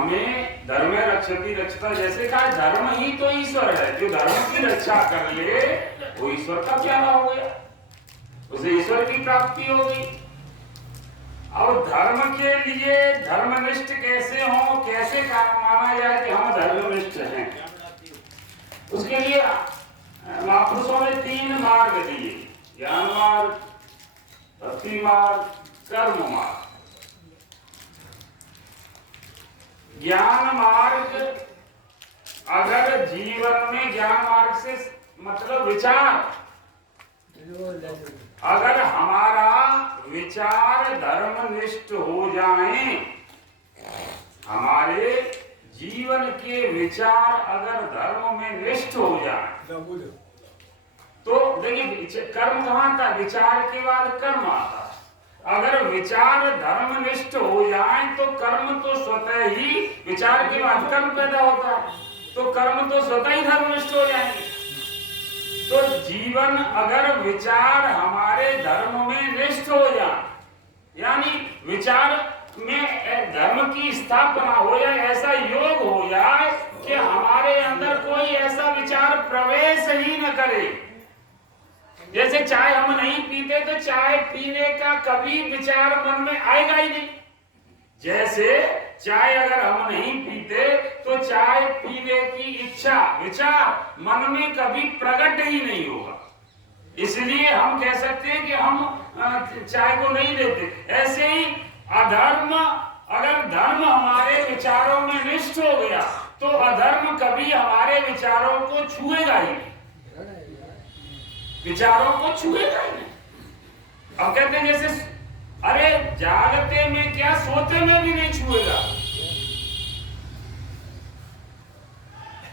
हमें धर्म रक्षति रक्षता, जैसे कहा धर्म ही तो ईश्वर है, जो धर्म की रक्षा कर ले वो ईश्वर का प्यारा हो गया, उसे ईश्वर की प्राप्ति होगी। अब धर्म के लिए धर्मनिष्ठ कैसे हो, कैसे माना जाए कि हम धर्मनिष्ठ हैं, उसके लिए महापुरुषों ने 3 मार्ग दिए, ज्ञान मार्ग, भक्ति मार्ग, कर्म मार्ग। ज्ञान मार्ग, अगर जीवन में ज्ञान मार्ग से मतलब विचार, अगर हमारा विचार धर्मनिष्ठ हो जाएं, हमारे जीवन के विचार अगर धर्म में निष्ठ हो जाए, तो देखिए कर्म कहाँ था, विचार के बाद कर्म आता है। अगर विचार धर्मनिष्ठ हो जाए तो कर्म तो स्वतः ही, विचार के बाद कर्म पैदा होता है, तो कर्म तो स्वतः ही धर्मनिष्ठ हो जाएंगे। तो जीवन अगर विचार हमारे धर्म में निष्ठ हो जाए, यानी विचार में धर्म की स्थापना हो जाए, ऐसा योग हो जाए कि हमारे अंदर कोई ऐसा विचार प्रवेश ही न करे। जैसे चाय हम नहीं पीते तो चाय पीने का कभी विचार मन में आएगा ही नहीं। जैसे चाय अगर हम नहीं पीते तो चाय पीने की इच्छा, विचार मन में कभी प्रकट ही नहीं होगा। इसलिए हम कह सकते हैं कि हम चाय को नहीं लेते। ऐसे ही अधर्म, अगर धर्म हमारे विचारों में निष्ठ हो गया तो अधर्म कभी हमारे विचारों को छुएगा ही नहीं, विचारों को छुएगा ही नहीं। अब कहते हैं जैसे अरे जागते में क्या सोते में भी नहीं छुएगा।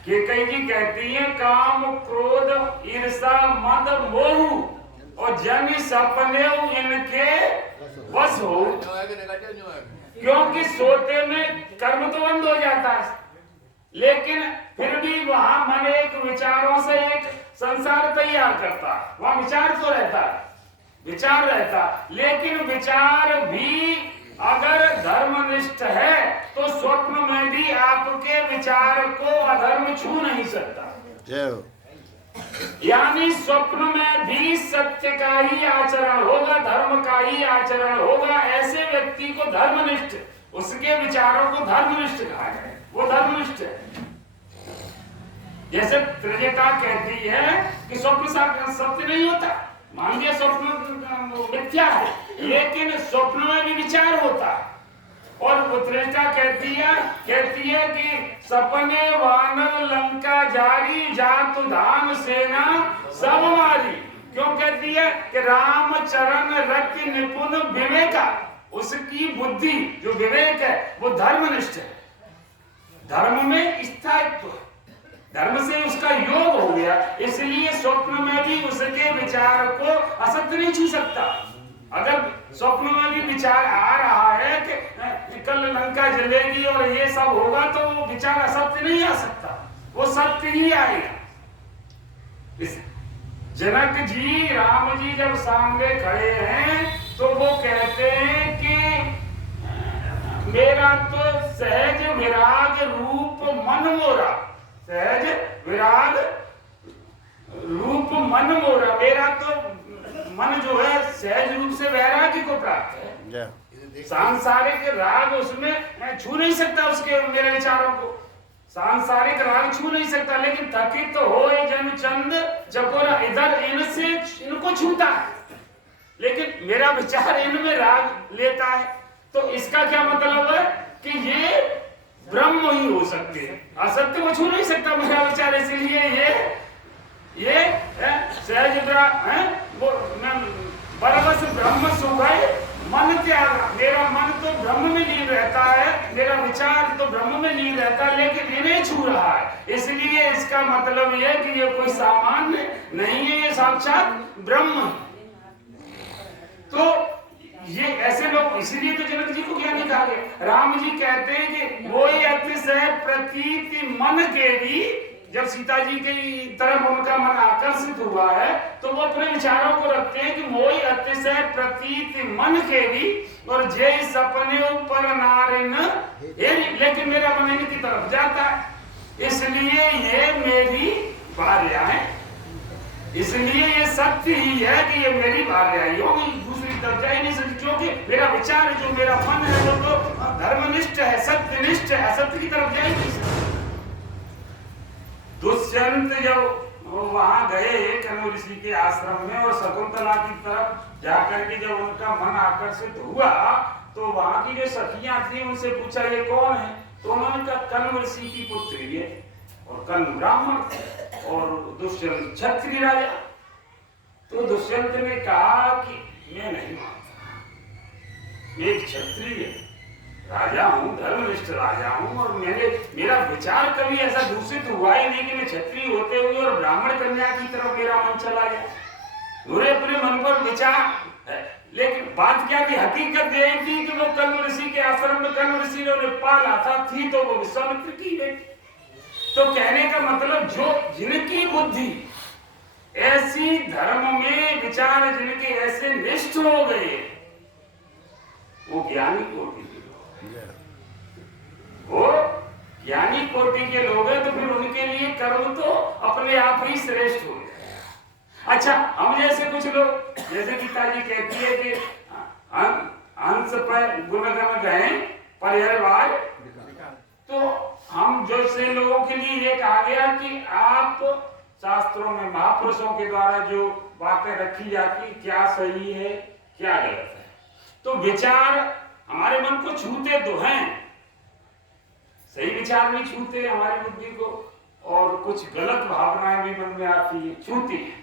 केकई जी कहती है काम क्रोध ईर्षा मद मोह और जन सपने इनके बस हो, क्योंकि सोते में कर्म तो बंद हो जाता है, लेकिन फिर भी वहां मन एक विचारों से एक संसार तैयार करता है, वहां विचार तो रहता है, विचार रहता, लेकिन विचार भी अगर धर्मनिष्ठ है तो स्वप्न में भी आपके विचार को अधर्म छू नहीं सकता। यानी स्वप्न में भी सत्य का ही आचरण होगा, धर्म का ही आचरण होगा। ऐसे व्यक्ति को धर्मनिष्ठ, उसके विचारों को धर्मनिष्ठ कहा है, वो धर्मनिष्ठ है। जैसे त्रिजटा कहती है कि स्वप्न सत्य नहीं होता, मान लिया स्वप्न मिथ्या है, लेकिन स्वप्न में भी विचार होता है। और त्रिजटा कहती है कि सपने वानर लंका जारी, जातु धाम सेना सब मारी। क्यों कहती है कि राम चरण रति निपुण विवेका, उसकी बुद्धि जो विवेक है वो धर्मनिष्ठ है, धर्म में स्थायित्व है, धर्म से उसका योग हो गया। इसलिए स्वप्न में भी उसके विचार को असत्य नहीं छू सकता। अगर स्वप्न में भी विचार आ रहा है कि कल लंका जलेगी और ये सब होगा, तो वो विचार असत्य नहीं आ सकता, वो सत्य ही आएगा। जनक जी राम जी जब सामने खड़े हैं तो वो कहते हैं कि मेरा तो सहज विराग रूप मन मोरा, सहज विराग रूप मन मोरा, मेरा तो मन जो है सहज रूप से वैराग्य को प्राप्त है। सांसारिक राग उसमें छू नहीं सकता, उसके मेरे विचारों को सांसारिक राग छू नहीं सकता। लेकिन थकित तो हो जन चंद जपोरा, इधर इनसे इनको छूता है, लेकिन मेरा विचार इनमें राग लेता है। तो इसका क्या मतलब है कि ये ब्रह्म ही हो सकते हैं, असत्य को छू नहीं सकता मेरा विचार। इसलिए ये सहज वो बरबस ब्रह्म सुखाए मन त्याग, मेरा मन तो ब्रह्म में लीन रहता है, मेरा विचार तो ब्रह्म में लीन रहता है, लेकिन इन्हें छू रहा है। इसलिए इसका मतलब यह कि ये कोई सामान्य नहीं है, ये साक्षात ब्रह्म है। तो ये ऐसे लोग, इसीलिए तो जनक जी को ज्ञानी कहा गया। राम जी कहते हैं कि वो अतिशय प्रतीति मन के भी, जब सीता जी की तरफ उनका मन आकर्षित हुआ है तो वो अपने विचारों को रखते हैं कि मोई अतिशय प्रतीति मन के भी और जय सपने पर नारिन, लेकिन लेकिन मेरा मन इनकी तरफ जाता है, इसलिए ये मेरी भार्या है, इसलिए ये सत्य ही है कि ये मेरी भार्या ही होगी, दूसरी तरफ जा ही नहीं सकती, क्योंकि मेरा विचार, जो मेरा मन है वो तो धर्मनिष्ठ है, सत्यनिष्ठ है, असत्य की तरफ जा ही नहीं सकती। दुष्यंत जब वहां गए कण्व ऋषि के आश्रम में और शकुंतला की तरफ जाकर के जब उनका मन आकर्षित हुआ तो वहां की जो सखियां थी उनसे पूछा ये कौन है, तो उन्होंने कहा कण्व ऋषि की पुत्री है, और कण्व ब्राह्मण थे और दुष्यंत क्षत्रिय राजा। तो दुष्यंत ने कहा कि मैं नहीं मानता, मैं एक क्षत्रिय राजा हूँ, धर्मनिष्ठ राजा हूँ, और मेरा विचार कभी ऐसा दूषित हुआ ही नहीं कि मैं क्षत्रिय होते हुए और ब्राह्मण कन्या की तरफ मेरा मन चला गया। मेरे अपने मन पर विचार है, लेकिन बात क्या थी, हकीकत यही थी कि वो कण्व ऋषि के आश्रम में कण्व ऋषि ने उन्हें पाला था, थी तो वो विश्वामित्र की बेटी। तो कहने का मतलब जो जिनकी बुद्धि ऐसी धर्म में विचार जिनके ऐसे निष्ठ हो गए वो ज्ञानी कोटि के लोग, वो ज्ञानी कोटि के लोग हैं, तो फिर उनके लिए कर्म तो अपने आप ही श्रेष्ठ हो गया। अच्छा, हम जैसे कुछ लोग, जैसे गीताजी कहती है कि हंस पर गुणगण गए परिहरवार, तो हम जैसे लोगों के लिए ये कहा गया कि आप शास्त्रों में महापुरुषों के द्वारा जो बातें रखी जाती क्या सही है क्या गलत है, तो विचार हमारे मन को छूते तो हैं, सही विचार भी छूते हमारी बुद्धि को, और कुछ गलत भावनाएं भी मन में आती है, छूती है,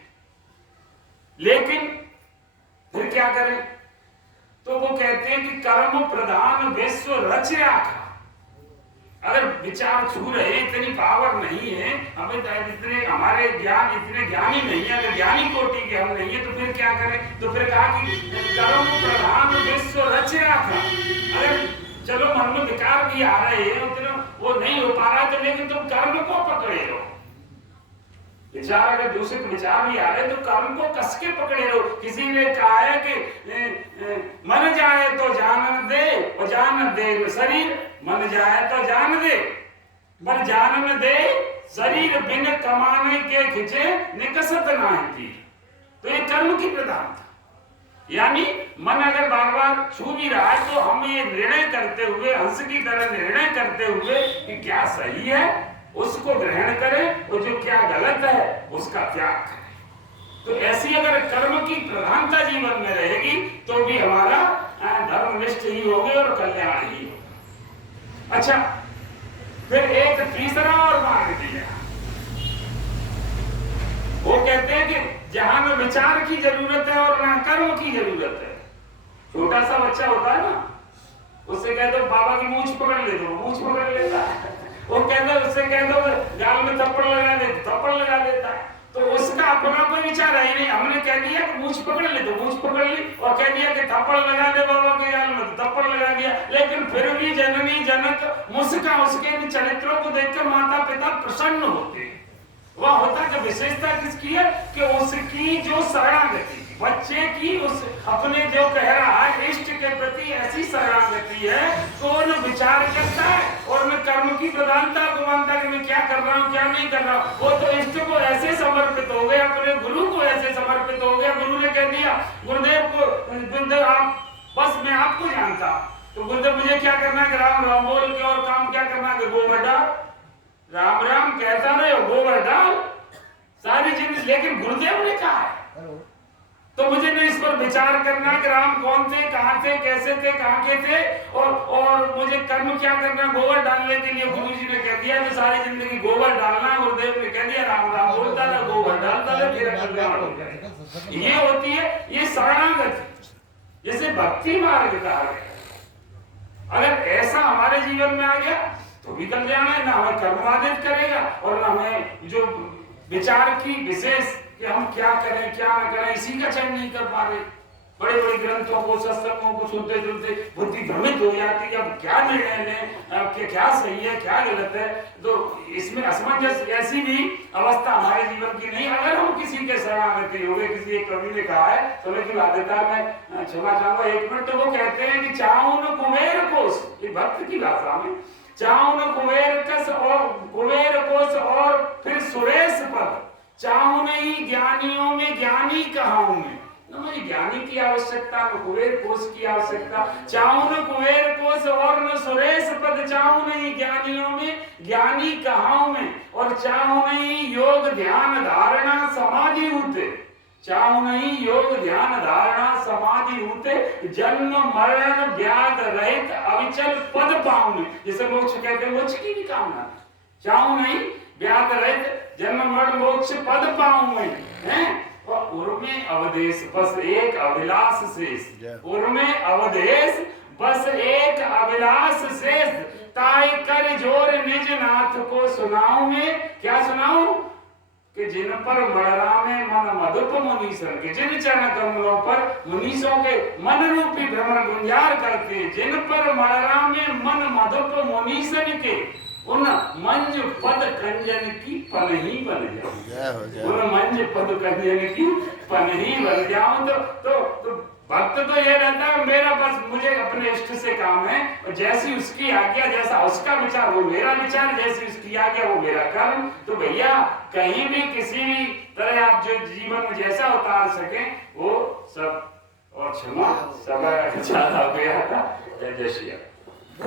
लेकिन फिर क्या करें, तो वो कहते हैं कि कर्म प्रधान विश्व रच रखा। अगर विचार छू रहे, इतनी पावर नहीं है हमें, इतने हमारे ज्ञान इतने ज्ञानी नहीं है, अगर ज्ञानी कोटि के हम नहीं है तो फिर क्या करें, तो फिर कहा कि कर्म प्रधान विश्व रच रखा। अगर चलो मन में विकार भी आ रहे हैं, उतना वो नहीं हो पा रहा, तो लेकिन तुम कर्म को पकड़े रहो, विचार अगर दूषित विचार भी आ रहे तो कर्म को कस के पकड़े रहो। किसी ने कहा है कि मन जाए तो जान दे और जान दे शरीर, मन जाए तो जान दे पर जान न दे शरीर, बिन कमाने के खिंचे निकसत नहीं। तो ये कर्म की प्रधानता, यानी मन अगर बार बार छू भी रहा है तो हम ये निर्णय करते हुए, हंस की तरह निर्णय करते हुए कि क्या सही है उसको ग्रहण करें और जो क्या गलत है उसका त्याग करें। तो ऐसी अगर कर्म की प्रधानता जीवन में रहेगी तो भी हमारा धर्मनिष्ठ ही होगे और कल्याण ही होगा। अच्छा, फिर एक तीसरा और मार्ग दिया, वो कहते हैं कि जहां न विचार की जरूरत है और न कर्म की जरूरत है। छोटा सा बच्चा होता है ना, उससे कह दो बाबा की मूंछ पकड़ ले, तो मूंछ पकड़ लेता है, वो कह दो, उससे कह दो गाल में थप्पड़ लगा दे, थप्पड़ लगा देता है। तो उसका अपना कोई विचार है ही नहीं, हमने कह दिया कि मूंछ पकड़ ले तो मूंछ पकड़ ली, और कह दिया कि थप्पड़ लगा दे बाबा के गाल में तो थप्पड़ लगा दिया। लेकिन फिर भी जननी जनक मुस्का उसके चरित्रों को देखकर माता पिता प्रसन्न होते हैं। वह होता कि विशेषता किसकी है कि उसकी जो शरणागति, बच्चे की उस अपने जो कह रहा है इष्ट के प्रति ऐसी शरणागति है, कौन विचार करता है और मैं कर्म की प्रधानता को मानता कि मैं क्या कर रहा हूँ क्या नहीं कर रहा हूँ। वो तो इष्ट को ऐसे समर्पित हो गया, अपने गुरु को ऐसे समर्पित हो गया, गुरु ने कह दिया गुरुदेव को, गुरुदेव आप बस मैं आपको जानता, तो गुरुदेव मुझे क्या करना है, राम राम बोल के और काम क्या करना है, गोबर डाल, राम राम कहता रहे गोबर डाल सारी चीज। लेकिन गुरुदेव ने कहा है तो मुझे न इस पर विचार करना कि राम कौन थे, कहां थे, कैसे थे, कहां के थे, और मुझे कर्म क्या करना, गोबर डालने के लिए गुरु जी ने कह दिया तो सारी जिंदगी गोबर डालना। गुरुदेव ने कह दिया राम राम बोलता था, गोबर डालता था, मेरा कल्याण हो गया। ये होती है ये शरणागति, जैसे भक्ति मार्ग कहा गया। अगर ऐसा हमारे जीवन में आ गया तो भी कल्याण है, ना हमें कर्मादित करेगा और ना हमें जो विचार की विशेष कि हम क्या करें क्या ना करें इसी का चयन नहीं कर पा रहे। बड़े बड़े ग्रंथों को सत्संगों को सुनते सुनते बुद्धि भ्रमित हो जाती है, अब क्या निर्णय लें, कि क्या सही है क्या गलत है। तो इसमें असमंजस ऐसी भी अवस्था हमारे जीवन की नहीं। अगर हम किसी के शरणागति हो गए, किसी एक कवि ने कहा है तो लेकिन आदिता में क्षमा चाहूंगा 1 मिनट, तो वो कहते हैं कि चाहूं न कुबेर कोष, ये भक्त की भाषा में, चाहूं कुबेर कस और कुबेर कोश और फिर सुरेश पद, चाहूं नहीं ज्ञानियों में ज्ञानी कहाऊं मैं। न मुझे ज्ञानी की आवश्यकता, न कुबेर कोश की आवश्यकता, चाहूं न कुबेर कोश और न सुरेश पद, चाहूं नहीं ज्ञानियों में ज्ञानी कहाऊं मैं, और चाहूं नहीं योग ध्यान धारणा समाधि होते, चाहूं नहीं योग ध्यान धारणा समाधि होते, जन्म मरण व्याध रहित अविचल पद पाऊं मैं। जैसे मोक्ष कहते हैं, मोक्ष की भी कामना, चाहूं नहीं व्याध रहित जन्म मरण मोक्ष पद पाऊं मैं, हैं? और उर्मे अवदेश बस एक अभिलाष शेष, उर्मे अवदेश बस एक अभिलाष शेष, ताई कर जोर निज नाथ को सुनाऊं मैं। क्या सुनाऊं? कि जिन पर मड़रा में मन मधुप मुनीसन के, जिन चरण कमलों पर मुनीसों के मन रूपी भ्रमण गुंजार करते हैं, जिन पर मड़रा में मन मधुप मुनीसन के, उन मंज पद कंजन की पनही बन जाऊं, उन मंज पद कंजन की पनही बन जाऊं। तो भक्त तो ये रहता है मेरा बस मुझे अपने इष्ट से काम है, और जैसी उसकी आज्ञा, जैसा उसका विचार वो मेरा विचार, जैसी उसकी आज्ञा वो मेरा कर्म। तो भैया कहीं भी किसी भी तरह आप जो जीवन में जैसा उतार सके वो सब, और क्षमा समय अच्छा हो गया था। जय जय श्री राम।